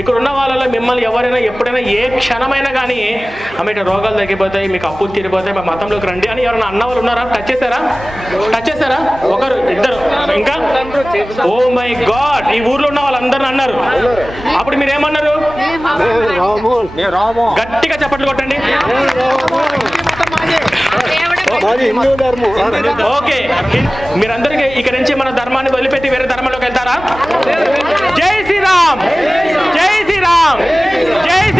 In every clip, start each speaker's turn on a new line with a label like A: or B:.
A: ఇక్కడ ఉన్న వాళ్ళలో మిమ్మల్ని ఎవరైనా ఎప్పుడైనా ఏ క్షణమైనా కానీ ఆమె రోగాలు తగ్గిపోతాయి మీకు అప్పులు తీరిపోతాయి మా మతంలోకి రండి అని ఎవరైనా అన్న వాళ్ళు ఉన్నారా? టచ్ చేశారా? టచ్ చేశారా? ఒకరు ఇద్దరు ఇంకా? ఓ మై గాడ్ ఈ ఊర్లో ఉన్న వాళ్ళందరూ అన్నారు. అప్పుడు మీరు ఏమన్నారు? గట్టిగా చప్పట్లు కొట్టండి. ఓకే. మీరందరికీ ఇక్కడ నుంచి మన ధర్మాన్ని వదిలిపెట్టి వేరే ధర్మంలోకి వెళ్తారా? జై శ్రీరామ్!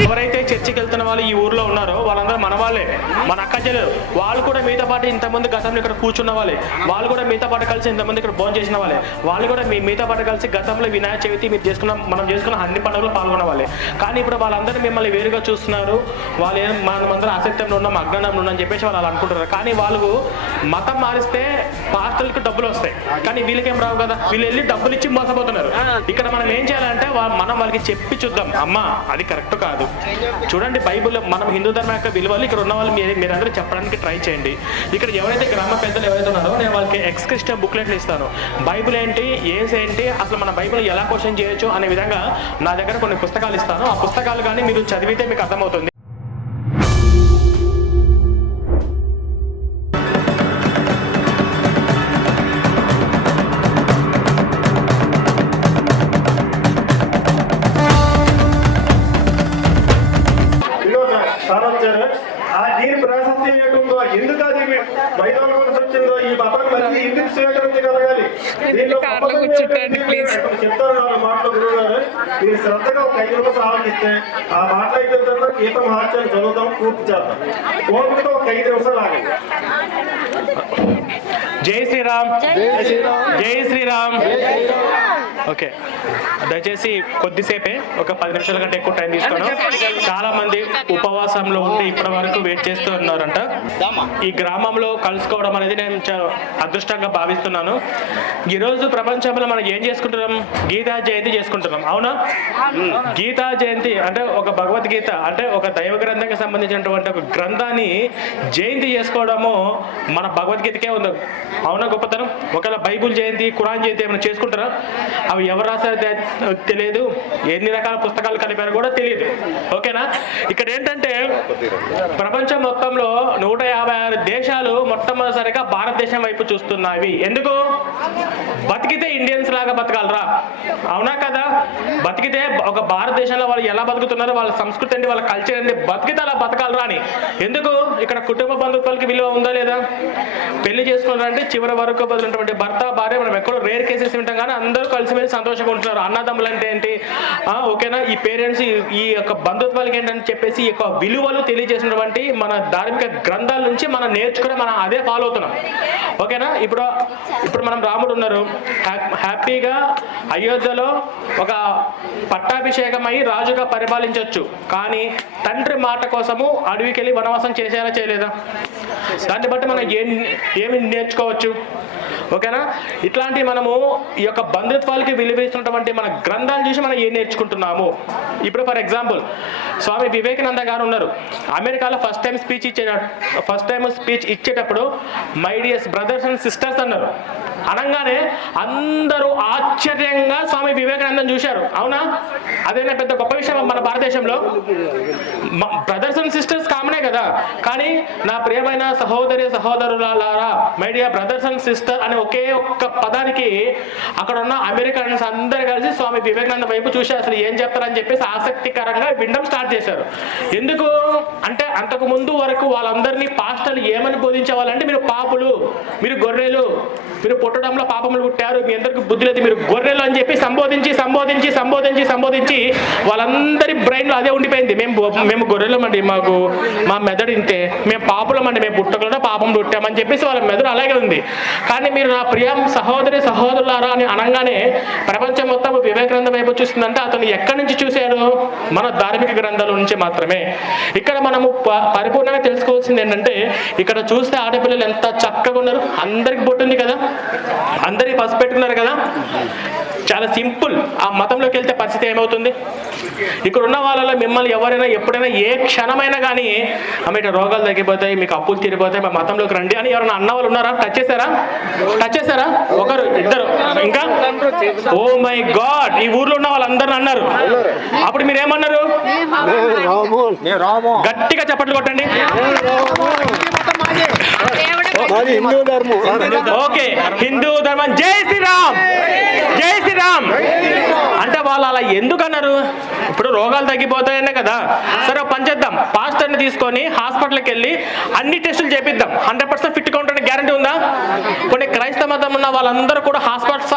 A: ఎవరైతే చర్చికి వెళ్తున్న వాళ్ళు ఈ ఊర్లో వాళ్ళే మన అక్క చెల్లెలు వాళ్ళు కూడా మీతో పాటు ఇంతమంది గతంలో ఇక్కడ కూర్చున్న వాళ్ళే. వాళ్ళు కూడా మీతో పాటు కలిసి ఇంతమంది ఇక్కడ భోజనం చేసిన వాళ్ళే. వాళ్ళు కూడా మీ మీతో పాటు కలిసి గతంలో వినాయక చవితి మీరు చేసుకున్న మనం చేసుకున్న అన్ని పండుగలు పాల్గొన్న వాళ్ళే. కానీ ఇప్పుడు వాళ్ళందరూ మిమ్మల్ని వేరుగా చూస్తున్నారు. వాళ్ళు ఏం మనమందరం అసత్యంలో ఉన్నాం అజ్ఞానంలో ఉన్నాం అని చెప్పేసి వాళ్ళు అలా అనుకుంటారు కానీ వాళ్ళు మతం మారిస్తే పాస్టర్లకు డబ్బులు వస్తాయి. కానీ వీళ్ళకేం రావు కదా? వీళ్ళు వెళ్ళి డబ్బులు ఇచ్చి మోసపోతున్నారు. ఇక్కడ మనం ఏం చేయాలంటే మనం వాళ్ళకి చెప్పి చూద్దాం. అమ్మా అది కరెక్ట్ కాదు. చూడండి బైబిల్ మనం హిందూ ధర్మం యొక్క విలువలు ఇక్కడ ఉన్న వాళ్ళు మీరు మీరందరూ చెప్పడానికి ట్రై చేయండి. ఇక్కడ ఎవరైతే గ్రామ పెద్దలు ఎవరైతే ఉన్నారో నేను వాళ్ళకి ఎక్స్ బుక్లెట్లు ఇస్తాను. బైబిల్ ఏంటి ఏస్ ఏంటి అసలు మన బైబిల్ ఎలా క్వశ్చన్ చేయొచ్చు అనే విధంగా నా దగ్గర కొన్ని పుస్తకాలు ఇస్తాను. ఆ పుస్తకాలు కానీ మీరు చదివితే మీకు అర్థమవుతుంది.
B: సార్ వచ్చారు ఆ దీని ప్రాశస్త్యం ఏంటుందో ఎందుకు అది మైదానంలోకి వచ్చిందో ఈ మతం మళ్ళీ ఎందుకు స్వీకరించగలగాలి? దీనిలో చెప్తారు మాటలు గురువు గారు మీరు శ్రద్ధగా ఒక ఐదు నిమిషాలు ఆలోచిస్తే ఆ మాటలు అయిపోయిన తర్వాత గీత మహాత్యాలు చదువుదాం పూర్తి చేద్దాం. ఓపికతో ఒక ఐదు నిమిషాలు ఆగండి.
A: జై శ్రీరామ్. జై శ్రీరామ్. ఓకే. దయచేసి కొద్దిసేపే ఒక పది నిమిషాల కంటే ఎక్కువ టైం తీసుకోను. చాలా మంది ఉపవాసంలో ఉండి ఇప్పటి వరకు వెయిట్ చేస్తూ ఉన్నారంట. ఈ గ్రామంలో కలుసుకోవడం అనేది నేను చాలా అదృష్టంగా భావిస్తున్నాను. ఈరోజు ప్రపంచంలో మనం ఏం చేసుకుంటున్నాం? గీతా జయంతి చేసుకుంటున్నాం. అవునా. గీతా జయంతి అంటే ఒక భగవద్గీత అంటే ఒక దైవ గ్రంథానికి సంబంధించినటువంటి ఒక గ్రంథాన్ని జయంతి చేసుకోవడము మన భగవద్గీతకే ఉంది. అవునా గొప్పతనం? ఒకవేళ బైబుల్ జయంతి ఖురాన్ జయంతి ఏమైనా చేసుకుంటారా? అవి ఎవరు రాశారో తెలియదు ఎన్ని రకాల పుస్తకాలు కలిపారో కూడా తెలియదు ఓకేనా? ఇక్కడ ఏంటంటే ప్రపంచం మొత్తంలో నూట యాభై ఆరు దేశాలు మొట్టమొదటిసారిగా భారతదేశం వైపు చూస్తున్నాయి. ఎందుకు? బతికితే ఇండియన్స్ లాగా బతకాలరా. అవునా కదా? బతికితే ఒక భారతదేశంలో వాళ్ళు ఎలా బతుకుతున్నారో వాళ్ళ సంస్కృతి అండి వాళ్ళ కల్చర్ అండి బతికితే అలా బతకాలరా అని. ఎందుకు? ఇక్కడ కుటుంబ బంధుత్వాలకి విలువ ఉందా లేదా? పెళ్ళి చేసుకున్నారంటే చివరి వరకు బదులున్నటువంటి భర్త భార్య మనం ఎక్కడో రేర్ కేసెస్ వింటాం కానీ అందరూ కలిసిమెలిసి సంతోషంగా ఉంటున్నారు. అన్నదమ్ములు అంటే ఏంటి? ఓకేనా? ఈ పేరెంట్స్ ఈ యొక్క బంధుత్వాలకి ఏంటని చెప్పేసి ఈ యొక్క విలువలు తెలియజేసినటువంటి మన ధార్మిక గ్రంథాల నుంచి మనం నేర్చుకునే మన అదే ఫాలో అవుతున్నాం. ఓకేనా? ఇప్పుడు ఇప్పుడు మనం రాముడు ఉన్నారు. హ్యా- హ్యాపీగా అయోధ్యలో ఒక పట్టాభిషేకం అయి రాజుగా పరిపాలించవచ్చు కానీ తండ్రి మాట కోసము అడవికి వెళ్ళి వనవాసం చేసేలా చేయలేదా? దాన్ని బట్టి మనం ఏం ఏమి నేర్చుకోవచ్చు? ఓకేనా? ఇట్లాంటి మనము ఈ యొక్క బంధుత్వాలకి విలువేస్తున్నటువంటి మన గ్రంథాలు చూసి మనం ఏం నేర్చుకుంటున్నాము? ఇప్పుడు ఫర్ ఎగ్జాంపుల్ స్వామి వివేకానంద గారు ఉన్నారు. అమెరికాలో ఫస్ట్ టైం స్పీచ్ ఇచ్చే ఫస్ట్ టైం స్పీచ్ ఇచ్చేటప్పుడు my dears brothers and sisters అన్నారు. అనగానే అందరూ ఆశ్చర్యంగా స్వామి వివేకానందం చూశారు. అవునా? అదేనా పెద్ద గొప్ప విషయం మన భారతదేశంలో? బ్రదర్స్ అండ్ సిస్టర్స్ కామనే కదా. కానీ నా ప్రియమైన సహోదరి సహోదరులారా my dear brothers and sister అనే ఒకే ఒక్క పదానికి అక్కడ ఉన్న అమెరికన్స్ అందరు కలిసి స్వామి వివేకానంద వైపు చూసి అసలు ఏం చెప్తారని చెప్పేసి ఆసక్తికరంగా వినడం స్టార్ట్ చేశారు. ఎందుకు? అంటే అంతకు ముందు వరకు వాళ్ళందరినీ పాస్టర్లు ఏమని బోధించేవాళ్ళంటే మీరు పాపులు మీరు గొర్రెలు మీరు పుట్టడంలో పాపములు పుట్టారు మీ అందరికి బుద్ధి లేదు మీరు గొర్రెలు అని చెప్పి సంబోధించి సంబోధించి సంబోధించి సంబోధించి వాళ్ళందరి బ్రెయిన్లో అదే ఉండిపోయింది. మేము మేము గొర్రెలమండి మాకు. మా మెదడు ఇంతే. మేము పాపులమండి మేము పుట్టకుండా పాపం పుట్టామని చెప్పేసి వాళ్ళ మెదడు అలాగే ఉంది. కానీ మీరు నా ప్రియం సహోదరి సహోదరులారా అని అనగానే ప్రపంచం మొత్తం వివేకానంద వైపు చూస్తుందంటే అతను ఎక్కడి నుంచి చూశాడు మన ధార్మిక గ్రంథాల నుంచి మాత్రమే. ఇక్కడ మనము ప- పరిపూర్ణంగా తెలుసుకోవాల్సింది ఏంటంటే ఇక్కడ చూస్తే ఆడపిల్లలు ఎంత చక్కగా ఉన్నారు. అందరికి పుట్టింది కదా. అందరి పసుపు పెట్టుకున్నారు కదా? చాలా సింపుల్. ఆ మతంలోకి వెళ్తే పరిస్థితి ఏమవుతుంది? ఇక్కడ ఉన్న వాళ్ళలో మిమ్మల్ని ఎవరైనా ఎప్పుడైనా ఏ క్షణమైనా కానీ ఆమె ఇట్లా రోగాలు తగ్గిపోతాయి మీకు అప్పులు తీరిపోతాయి మా మతంలోకి రండి అని ఎవరైనా అన్న వాళ్ళు ఉన్నారా? టచ్ చేశారా? టచ్ చేశారా? ఒకరు ఇద్దరు ఇంకా? ఓ మై గాడ్ ఈ ఊర్లో ఉన్న వాళ్ళందరూ అన్నారు. అప్పుడు మీరు ఏమన్నారు
C: రాము.
A: గట్టిగా చప్పట్లు కొట్టండి.
C: హిందూ ధర్మం.
A: ఓకే హిందూ ధర్మం. జై శ్రీరామ్! జై శ్రీరామ్. అంటే వాళ్ళు అలా ఎందుకు అన్నారు ఇప్పుడు రోగాలు తగ్గిపోతాయనే కదా. సరే పనిచేద్దాం పని చేద్దాం. పాస్టర్ని తీసుకొని హాస్పిటల్కి వెళ్ళి అన్ని టెస్టులు చేపిద్దాం. హండ్రెడ్ పర్సెంట్ ఫిట్గా ఉంటాడు గ్యారంటీ ఉందా? కొన్ని క్రైస్తవ మతం ఉన్న వాళ్ళందరూ కూడా హాస్పిటల్స్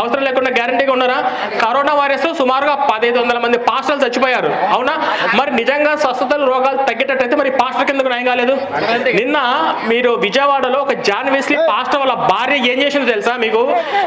A: అవసరం లేకుండా గ్యారంటీగా ఉన్నారా? కరోనా వైరస్ సుమారుగా పదహైదు వందల మంది పాస్టర్లు చచ్చిపోయారు. అవునా? మరి నిజంగా స్వస్థతలు రోగాలు తగ్గేటట్టయితే మరి పాస్టర్ కిందకు నయం కాలేదు. నిన్న మీరు విజయవాడలో ఒక జాన్ వెస్లీ పాస్టర్ వాళ్ళ భార్య ఏం చేసిందో తెలుసా మీకు?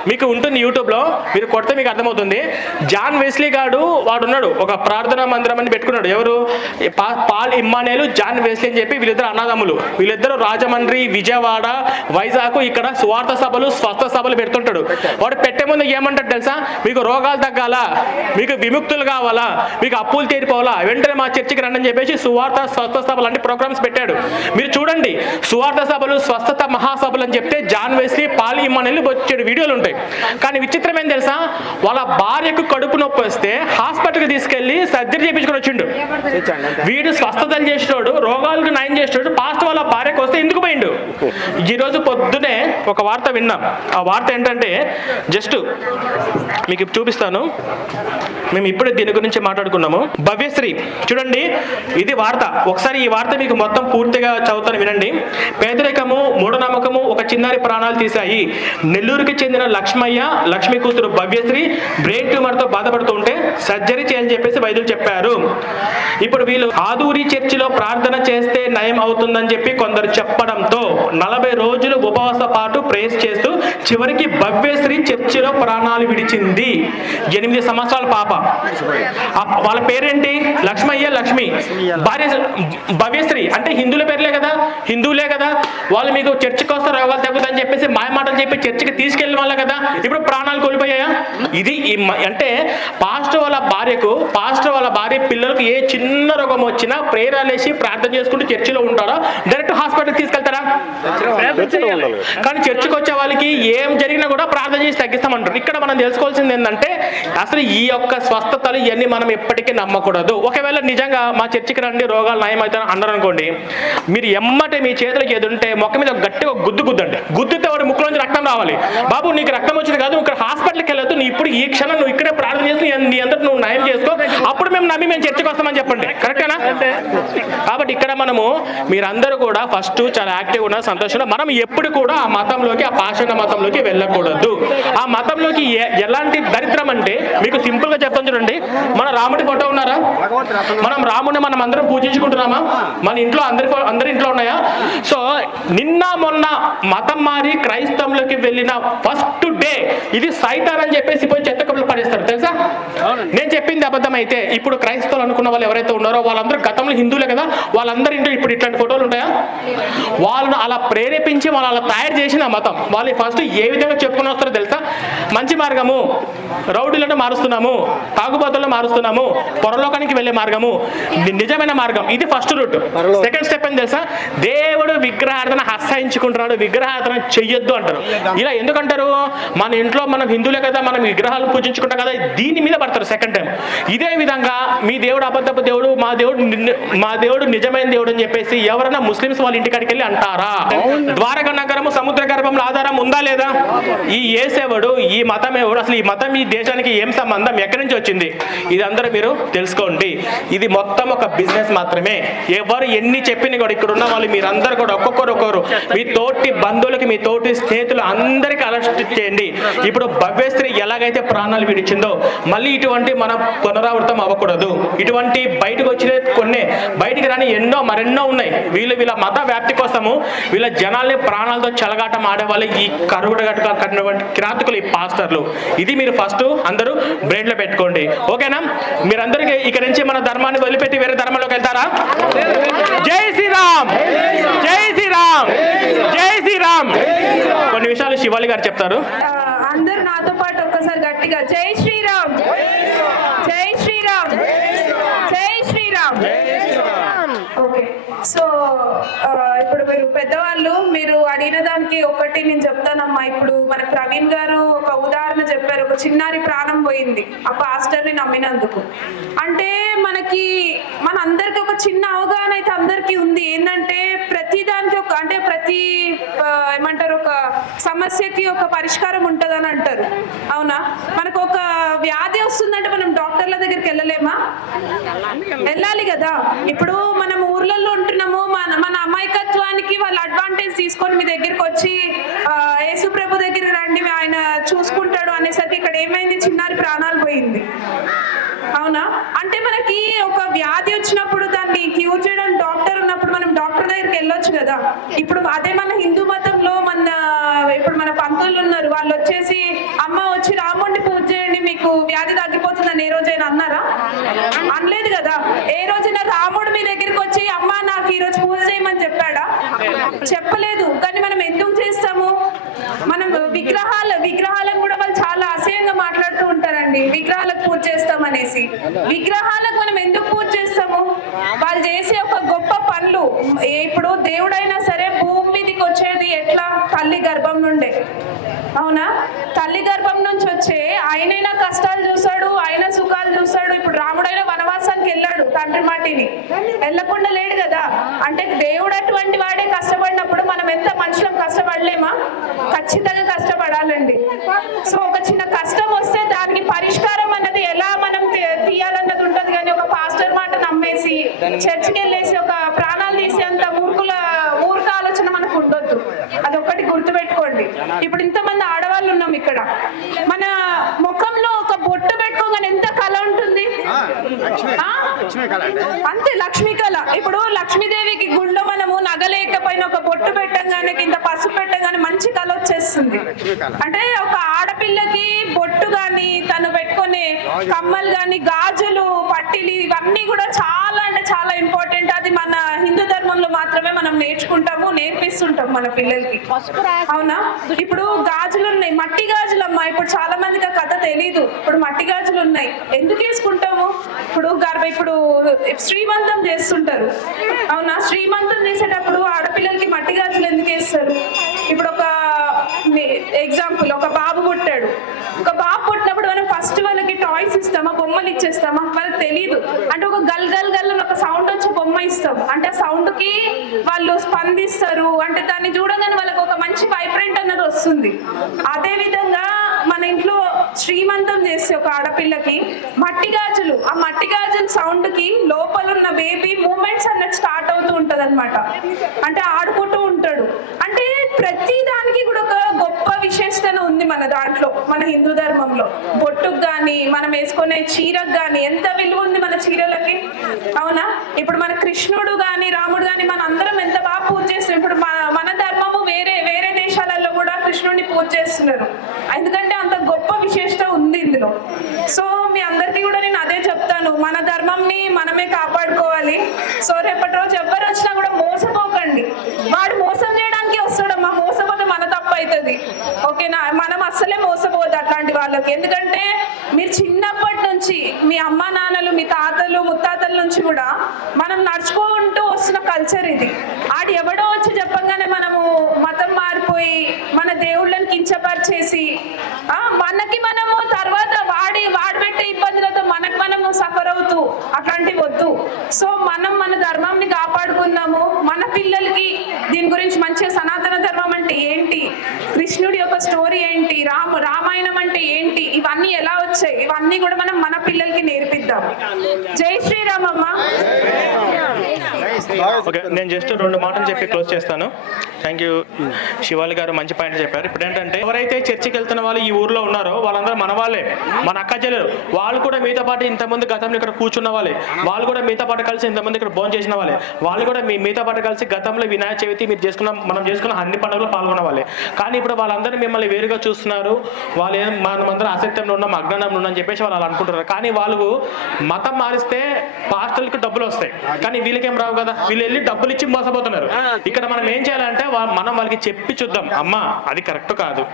A: మీకు ఉంటుంది యూట్యూబ్లో. మీరు కొడితే మీకు అర్థమవుతుంది. జాన్ వెస్లీ గాడు వాడున్నాడు. ఒక ప్రార్థనా మందిరం అని పెట్టుకున్నాడు. ఎవరు? పా- పాల్ ఇమ్మానేలు జాన్ వెస్లీ అని చెప్పి వీళ్ళిద్దరు అన్నదమ్ములు. వీళ్ళిద్దరు రాజమండ్రి విజయవాడ వైజాగ్ ఇక్కడ స్వార్థ సభలు స్వస్థ సభలు పెడుతుంటాడు. వాడు పెట్టే ముందు ఏమంటాడు తెలుసా? మీకు రోగాలు తగ్గాలా? మీకు విముక్తులు కావాలా? మీకు అప్పులు తీరిపోవాలా? వెంటనే మా చర్చికి రండి అని చెప్పేసి సువార్త స్వస్థ సభలు అంటే ప్రోగ్రామ్స్ పెట్టాడు. మీరు చూడండి సువార్త సభలు స్వస్థత మహాసభలు అని చెప్తే జాన్ వెస్లీ పాల్ ఇమ్మానేలు వచ్చాడు వీడియోలు ఉంటాయి. కానీ విచిత్రం ఏం తెలుసా? వాళ్ళ భార్యకు కడుపు నొప్పి వస్తే హాస్పిటల్కి తీసుకెళ్ళి సర్జరీ చేయించుకొని వచ్చిండు. వీడు స్వస్థతలు చేసినోడు రోగాలకు నయం చేసినోడు పాస్ట్ వాళ్ళ భార్యకు వస్తే ఎందుకు పోయిండు? ఈరోజు పొద్దునే ఒక వార్త విన్నాం. ఆ వార్త ఏంటంటే జస్ట్ మీకు చూపిస్తాను. మేము ఇప్పుడే దీని గురించి మాట్లాడుకున్నాము. భవ్యశ్రీ చూడండి ఇది వార్త. ఒకసారి ఈ వార్త మీకు మొత్తం పూర్తిగా చదువుతాను వినండి. పేదరికము మూఢనమ్మకము ఒక చిన్నారి ప్రాణాలు తీశాయి. నెల్లూరుకి చెందిన లక్ష్మయ్య లక్ష్మి కూతురు భవ్యశ్రీ బ్రెయిన్ ట్యూమర్తో బాధపడుతూ ఉంటే సర్జరీ చేయాలని చెప్పేసి వైద్యులు చెప్పారు. ఇప్పుడు వీళ్ళు ఆదూరి చర్చిలో ప్రార్థన చేస్తే నయం అవుతుందని చెప్పి కొందరు చెప్పడంతో నలభై రోజులు ఉపవాస పాటు ప్రేస్ చేస్తూ చివరికి భవ్యశ్రీ చర్చిలో ప్రాణాలు విడిచింది. ఎనిమిది సంవత్సరాల పాప. వాళ్ళ పేరేంటి? లక్ష్మయ్య లక్ష్మి. భార్య భవ్యశ్రీ. అంటే హిందువుల పేర్లే కదా? హిందువులే కదా? వాళ్ళు మీకు చర్చికి వస్తే రోగాలు తగ్గుతాయని చెప్పేసి మాయ మాటలు చెప్పి చర్చికి తీసుకెళ్ళిన వాళ్ళే కదా? ఇప్పుడు ప్రాణాలు కోల్పోయాయా? ఇది అంటే మ- అంటే పాస్టర్ వాళ్ళ భార్యకు పాస్టర్ వాళ్ళ భార్య పిల్లలకు ఏ చిన్న రోగం వచ్చినా ప్రేరాలేసి ప్రార్థన చేసుకుంటూ చర్చిలో ఉంటారా? డైరెక్ట్ హాస్పిటల్కి తీసుకెళ్తారా? కానీ చర్చికి వచ్చే వాళ్ళకి ఏం జరిగినా కూడా ప్రార్థన చేసి తగ్గిస్తామంటారు. ఇక్కడ మనం తెలుసుకోవాల్సింది ఏంటంటే అసలు ఈ యొక్క స్వస్థతలు ఇవన్నీ మనం ఎప్పటికీ నమ్మకూడదు. ఒకవేళ నిజంగా మా చర్చికి రండి రోగాలు నయమవుతాయి అన్నారు అనుకోండి మీరు ఎమ్మటే మీ చేతులకు ఏది ఉంటే మొక్క మీద గట్టిగా గుద్దు గుద్దండి. గుద్దుతే వాడి ముక్కులోంచి రక్తం రావాలి. బాబు నీకు రక్తం వచ్చింది కాదు ఇక్కడ హాస్పిటల్కి వెళ్ళొద్దు. నీ ఇప్పుడు ఈ క్షణం నువ్వు ఇక్కడే ప్రార్థన చేసి నీ- అంతటి నువ్వు నయం చేసుకో. అప్పుడు మేము నమ్మి మేము చర్చకు వస్తామని చెప్పండి. కరెక్టేనా కాబట్టి మనము మీరందరూ కూడా ఫస్ట్ చాలా యాక్టివ్ ఉన్నారు సంతోషంగా మనం ఎప్పుడు కూడా ఆ మతంలోకి ఆ పాషాణ మతంలోకి వెళ్ళకూడదు. ఆ మతంలోకి ఎలాంటి దరిద్రం అంటే మీకు సింపుల్గా చెప్తాను చూడండి. మన రాముడి ఫోటో ఉన్నారా? మనం రాముడిని మనం అందరం పూజించుకుంటున్నామా? మన ఇంట్లో అందరి అందరి ఇంట్లో ఉన్నాయా? సో నిన్న మొన్న మతం మారి క్రైస్తవంలోకి వెళ్ళిన ఫస్ట్ డే ఇది సైతాన్ అని చెప్పేసి పోయి చెత్త కప్పులు పడేస్తారు తెలుసా? నేను చెప్పింది అబద్ధం అయితే ఇప్పుడు క్రైస్తవులు అనుకున్న వాళ్ళు ఎవరైతే ఉన్నారో వాళ్ళందరూ గతంలో హిందువులే కదా వాళ్ళందరి ఇంట్లో ఇప్పుడు ఇట్లాంటి ఫోటోలు ఉంటాయా వాళ్ళను అలా ప్రేరేపించి వాళ్ళు అలా తయారు చేసిన మతం. వాళ్ళు ఫస్ట్ ఏ విధంగా చెప్పుకుని వస్తారో తెలుసా? మంచి మార్గము. రౌడీలను మారుస్తున్నాము. తాగుబోతులను మారుస్తున్నాము. పొరలోకానికి వెళ్ళే మార్గము. నిజమైన మార్గం. ఇది ఫస్ట్ రూట్ సెకండ్ స్టెప్ ఏం తెలుసా? దేవుడు విగ్రహార్థన హస్తాయించుకుంటున్నాడు. విగ్రహార్థన చెయ్యొద్దు అంటారు. ఇలా ఎందుకంటారు? మన ఇంట్లో మనం హిందువులే కదా మనం విగ్రహాలు పూజించుకుంటాం కదా దీని మీద పడతారు సెకండ్ టైం ఇదే విధంగా మీ దేవుడు అబద్ధపు దేవుడు మా దేవుడు మా దేవుడు నిజమైన దేవుడు అని చెప్పేసి ఎవరైనా ముస్లిమ్స్ వాళ్ళ ఇంటికాడికి వెళ్ళి అంటారా? ద్వారక నగరము సముద్ర గర్భంలో ఆధారం ఉందా లేదా? ఈ ఏసేవాడు ఈ మతం ఎవడు? అసలు ఈ మతం ఈ దేశానికి ఏం సంబంధం? ఎక్కడి నుంచి వచ్చింది? ఇది అందరూ మీరు తెలుసుకోండి. ఇది మొత్తం ఒక బిజినెస్ మాత్రమే. ఎవరు ఎన్ని చెప్పినా కూడా ఇక్కడ ఉన్న వాళ్ళు మీరందరూ కూడా ఒక్కొక్కరు ఒక్కొక్కరు. మీ తోటి బంధువులకి మీ తోటి స్నేహితులు అందరికీ అలర్ట్ చేయండి. ఇప్పుడు భవ్యశ్రీ ఎలాగైతే ప్రాణాలు విడిచిందో మళ్ళీ ఇటువంటి మనం పునరావృతం అవ్వకూడదు. ఇటువంటి బయటకు వచ్చిన కొన్ని బయటికి రాని ఎన్నో మరెన్నో ఉన్నాయి. వీళ్ళు వీళ్ళ మత వ్యాప్తి కోసము వీళ్ళ జనాల్ని ప్రాణాలతో చెలగాటం ఆడేవాళ్ళు ఈ కరుగుడ కట్టినటువంటి కిరాతకులు ఈ పాస్టర్లు. ఇది మీరు ఫస్ట్ అందరూ బ్రెయిన్లో పెట్టుకోండి. ఓకేనా? మీరందరికీ ఇక్కడ నుంచి మన ధర్మాన్ని వదిలిపెట్టి వేరే ధర్మంలోకి వెళ్తారా? జై శ్రీరామ్! జై శ్రీరామ్! జై శ్రీరామ్! కొన్ని విషయాలు శివాలి గారు చెప్తారు.
D: అందరు అందరూ నాతో పాటు ఒక్కసారి గట్టిగా జై శ్రీరామ్! జై శ్రీరామ్! జై శ్రీరామ్! ఓకే. సో ఇప్పుడు మీరు పెద్దవాళ్ళు మీరు అడిగిన దానికి ఒకటి నేను చెప్తానమ్మా. ఇప్పుడు మన ప్రవీణ్ గారు ఒక ఉదాహరణ చెప్పారు. ఒక చిన్నారి ప్రాణం పోయింది. ఆ పాస్టర్ని నమ్మినందుకు. అంటే మనకి మన అందరికి ఒక చిన్న అవగాహన అయితే అందరికీ ఉంది. ఏంటంటే ప్రతి దానికి ఒక అంటే ప్రతి ఏమంటారు ఒక సమస్యకి ఒక పరిష్కారం ఉంటుందని అంటారు. అవునా? మనకు ఒక వ్యాధి వస్తుందంటే మనం డాక్టర్ల దగ్గరికి వెళ్ళలేమా? వెళ్ళాలి కదా. ఇప్పుడు మనం ఊర్లలో ఉంటున్నాము మన మన అమాయకత్వానికి వాళ్ళ అడ్వాంటేజ్ తీసుకొని మీ దగ్గరికి వచ్చి ఆ, యేసు ప్రభు దగ్గరికి రండి ఆయన చూసుకుంటాడు అనేసరికి ఇక్కడ ఏమైంది చిన్నారి ప్రాణాలు పోయింది అవునా అంటే మనకి ఒక వ్యాధి వచ్చినప్పుడు దాన్ని క్యూర్ చేయడం డాక్టర్ ఉన్నప్పుడు మనం డాక్టర్ దగ్గరికి వెళ్ళొచ్చు కదా ఇప్పుడు అదే మన హిందూ మతంలో మన ఇప్పుడు మన పంతులు ఉన్నారు వాళ్ళు వచ్చేసి అమ్మ వచ్చి రాముడిని పూజ చేయండి మీకు వ్యాధి తగ్గిపోతుందని ఏ రోజైనా అన్నారా అనలేదు కదా ఏ రోజైనా రాముడు మీ దగ్గరికి వచ్చి అమ్మ నాకు ఈ రోజు పూజ చేయమని చెప్పాడా చెప్పలేదు. కానీ మనం ఎందుకు చేస్తాము? మనం విగ్రహాలు విగ్రహాలను కూడా వాళ్ళు చాలా అసహ్యంగా మాట్లాడుతూ ఉంటారండి. విగ్రహాలకు పూజ చేస్తాం అనేసి. విగ్రహాలకు మనం ఎందుకు పూజ చేస్తాము? వాళ్ళు చేసే ఒక గొప్ప పనులు. ఇప్పుడు దేవుడైనా సరే భూమి మీదకి వచ్చేది ఎట్లా? తల్లి గర్భం నుండే. అవునా? తల్లి గర్భం నుంచి వచ్చే ఆయనైనా కష్టాలు చూసాడు ఆయన సుఖాలు చూస్తాడు. ఇప్పుడు రాముడు తండ్రి మాటిని. వెళ్ళకుండా లేడు కదా. అంటే దేవుడు అటువంటి వాడే కష్టపడినప్పుడు మనం ఎంత మనుషులం కష్టపడలేమా? ఖచ్చితంగా కష్టపడాలండి. సో ఒక చిన్న కష్టం వస్తే దానికి పరిష్కారం అన్నది ఎలా మనం తీ- తీయాలన్నది ఉంటది కానీ ఒక పాస్టర్ మాట నమ్మేసి చర్చికి వెళ్ళేసి ఒక ప్రాణాలు తీసేంత మూర్ఖుల మూర్ఖ ఆలోచన మనకు ఉండొద్దు అది ఒక్కటి గుర్తుపెట్టుకోండి ఇప్పుడు ఇంతమంది ఆడవాళ్ళు ఉన్నాం ఇక్కడ మన ముఖంలో ఒక బొట్టు పెట్టుకోగానే ఎంత కళ ఉంటుంది ఆ? అంతే లక్ష్మీ కళ. ఇప్పుడు లక్ష్మీదేవికి గుళ్ళో మనము నగలేకపోయిన ఒక బొట్టు పెట్టంగానే కింద పసుపు పెట్టగానే మంచి కళ వచ్చేస్తుంది. అంటే ఒక ఆడపిల్లకి బొట్టు గాని తను పెట్టుకునే కమ్మలు గాని గాజులు పట్టీలు ఇవన్నీ కూడా చాలా అంటే చాలా ఇంపార్టెంట్ అది మన హిందూ ధర్మంలో మాత్రమే మనం నేర్పిస్తుంటాం మన పిల్లలకి. అవునా? ఇప్పుడు గాజులు ఉన్నాయి. మట్టి గాజులు అమ్మా. ఇప్పుడు చాలా మందికి ఆ కథ తెలీదు. ఇప్పుడు మట్టి గాజులు ఉన్నాయి. ఎందుకు వేసుకుంటాము? ఇప్పుడు గర్భ ఇప్పుడు శ్రీమంతం చేస్తుంటారు. అవునా? శ్రీమంతం చేసేటప్పుడు ఆడపిల్లలకి మట్టి గాజులు ఎందుకు వేస్తారు? ఇప్పుడు ఒక ఎగ్జాంపుల్ ఒక బాబు పుట్టాడు. ఒక బాబు పుట్టినప్పుడు మనం ఫస్ట్ వాళ్ళకి టాయ్స్ ఇస్తామా? బొమ్మలు ఇచ్చేస్తామా? వాళ్ళకి తెలియదు అంటే ఒక గల్ గల్ గల్ సౌండ్ వచ్చే బొమ్మ ఇస్తాం. అంటే సౌండ్కి వాళ్ళు స్పందిస్తారు. అంటే దాన్ని చూడగానే వాళ్ళకి ఒక మంచి వైబ్రెంట్ అన్నది వస్తుంది. అదే విధంగా మన ఇంట్లో శ్రీమంతం చేస్తే ఒక ఆడపిల్లకి మట్టి గాజులు ఆ మట్టి గాజుల సౌండ్కి లోపల ఉన్న బేబీ మూమెంట్స్ అన్నది స్టార్ట్ అవుతూ ఉంటది అంటే ఆడుకుంటూ ఉంటాడు. అంటే ప్రతి దానికి కూడా ఒక గొప్ప విషయం ఉంది మన దాంట్లో మన హిందూ ధర్మంలో. బొట్టుకు గాని మనం వేసుకునే చీరకు గాని ఎంత విలువ ఉంది మన చీరలకి? అవునా? ఇప్పుడు మన కృష్ణుడు గాని రాముడు గాని మన అందరం ఎంత బాగా పూజ చేస్తున్నాం ఇప్పుడు మన మన ధర్మము వేరే వేరే దేశాలలో కూడా కృష్ణుడిని పూజ చేస్తున్నారు. ఎందుకంటే అంత గొప్ప విశేషత ఉంది ఇందులో. సో మీ అందరికీ కూడా నేను అదే చెప్తాను. మన ధర్మంని మనమే కాపాడుకోవాలి. సో రేపటి రోజు ఎవరు వచ్చినా కూడా మోసం వాడు మోసం చేయడానికి వస్తాడమ్మా మోసపోతే మన తప్పు అవుతుంది. ఓకేనా? మనం అస్సలే మోసపోవద్దు అట్లాంటి వాళ్ళకి. ఎందుకంటే మీరు చిన్నప్పటి నుంచి మీ అమ్మ నాన్నలు మీ తాతలు ముత్తాతల నుంచి కూడా మనం నడుచుకుంటూ వస్తున్న కల్చర్ ఇది. ఆడు ఎవడో వచ్చి చెప్పంగానే మనము మతం మారిపోయి మన దేవుళ్ళని కించపరిచేసి మనకి మనము తర్వాత వాడి వాడు పెట్టే ఇబ్బందులతో మనకు మనము సఫర్ అవుతూ అట్లాంటివి వద్దు. సో మనం మన ధర్మంని కాపాడుకుందాము. మన పిల్లలకి దీని గురించి మంచిగా సనాతన ధర్మం అంటే ఏంటి కృష్ణుడి యొక్క స్టోరీ ఏంటి? రామ రామాయణం అంటే ఏంటి? ఇవన్నీ ఎలా వచ్చాయి? ఇవన్నీ కూడా మనం మన పిల్లలకి నేర్పిద్దాం. జై శ్రీరామ్. అమ్మ
A: ఓకే నేను జస్ట్ రెండు మాటలు చెప్పి క్లోజ్ చేస్తాను. థ్యాంక్ యూ శివాలి గారు మంచి పాయింట్ చెప్పారు. ఇప్పుడు ఏంటంటే ఎవరైతే చర్చికి వెళ్తున్న వాళ్ళు ఈ ఊర్లో ఉన్నారో వాళ్ళందరూ మన వాళ్ళే. మన అక్క చెల్లెలు. వాళ్ళు కూడా మీతో పాటు ఇంతమంది గతంలో ఇక్కడ కూర్చున్న వాళ్ళే. వాళ్ళు కూడా మీతో పాటు కలిసి ఇంతమంది ఇక్కడ భోజనం చేసిన వాళ్ళే. వాళ్ళు కూడా మీ మీతో పాటు కలిసి గతంలో వినాయక చవితి మీరు చేసుకున్న మనం చేసుకున్న అన్ని పండుగలు పాల్గొన్న వాళ్ళే. కానీ ఇప్పుడు వాళ్ళందరూ మిమ్మల్ని వేరుగా చూస్తున్నారు. వాళ్ళు ఏం మనమందరం అసత్యంలో ఉన్నాం అజ్ఞానంలో ఉన్నాం అని చెప్పేసి వాళ్ళు అలా అనుకుంటారు కానీ వాళ్ళు మతం మారిస్తే పాస్టర్లకు డబ్బులు వస్తాయి. కానీ వీళ్ళకేం రావు కదా? వీళ్ళు వెళ్ళి డబ్బులు ఇచ్చి మోసపోతున్నారు. ఇక్కడ మనం ఏం చేయాలంటే మనం వాళ్ళకి చెప్పి చూద్దాం. అమ్మ అది కరెక్ట్ కాదు.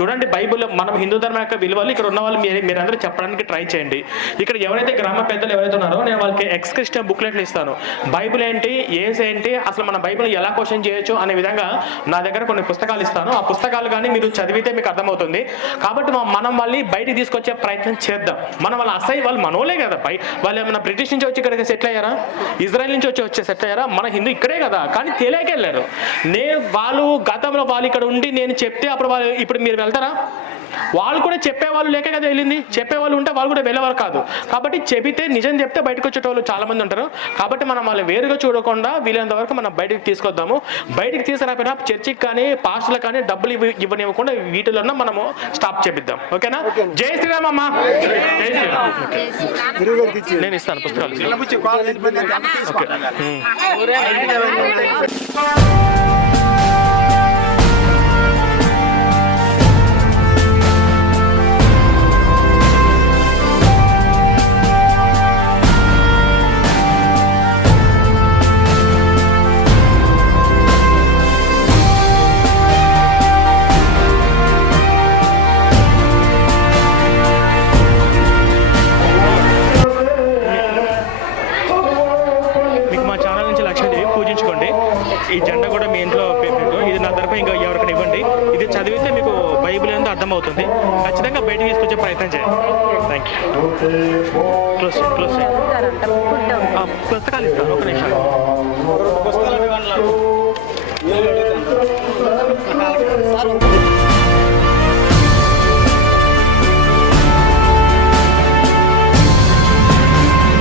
A: చూడండి బైబిల్ మనం హిందూ ధర్మం యొక్క విలువలు ఇక్కడ ఉన్న వాళ్ళు మీరు మీరందరూ చెప్పడానికి ట్రై చేయండి. ఇక్కడ ఎవరైతే గ్రామ పెద్దలు ఎవరైతే ఉన్నారో నేను వాళ్ళకి ఎక్స్క్రిస్టన్ బుక్లెట్లు ఇస్తాను. బైబిల్ ఏంటి ఏస్ ఏంటి అసలు మన బైబిల్ ఎలా క్వశ్చన్ చేయొచ్చు అనే విధంగా నా దగ్గర కొన్ని పుస్తకాలు ఇస్తాను. ఆ పుస్తకాలు కానీ మీరు చదివితే మీకు అర్థమవుతుంది. కాబట్టి మనం వాళ్ళని బయటికి తీసుకొచ్చే ప్రయత్నం చేద్దాం. మనం వాళ్ళ అసై వాళ్ళు మనోలే కదా పై. వాళ్ళు ఏమైనా బ్రిటిష్ నుంచి వచ్చి ఇక్కడికి సెటిల్ అయ్యారా? ఇజ్రాయెల్ నుంచి వచ్చి వచ్చి సెటిల్ అయ్యారా? మన హిందూ ఇక్కడే కదా. కానీ తెలియకెళ్ళారు నేను వాళ్ళు గతంలో వాళ్ళు ఇక్కడ ఉండి నేను చెప్తే అప్పుడు వాళ్ళు ఇప్పుడు మీరు వెళ్తారా? వాళ్ళు కూడా చెప్పేవాళ్ళు లేక కదా వెళ్ళింది. చెప్పేవాళ్ళు ఉంటే వాళ్ళు కూడా వెళ్ళేవారు కాదు. కాబట్టి చెబితే నిజం చెప్తే బయటకు వచ్చేటోళ్ళు చాలా మంది ఉంటారు. కాబట్టి మనం వాళ్ళు వేరుగా చూడకుండా వీలైనంత వరకు మనం బయటకు తీసుకొద్దాము. బయటికి తీసుకురాకపోయినా చర్చికి కానీ పాస్టులకు కానీ డబ్బులు ఇవ్వ ఇవ్వనివ్వకుండా వీటిలో మనము స్టాప్ చేపిద్దాం. ఓకేనా? జై శ్రీరామ్ అమ్మ జై శ్రీరామ్ నేను ఇస్తాను పుస్తకాలు. ఓకే. అర్థమవుతుంది ఖచ్చితంగా బయటకు తీసుకొచ్చే ప్రయత్నం చేయండి. థ్యాంక్ యూ క్లోజ్ క్లోజ్ పుస్తకాలు ఇస్తాను ఒక నిమిషం.
C: సార్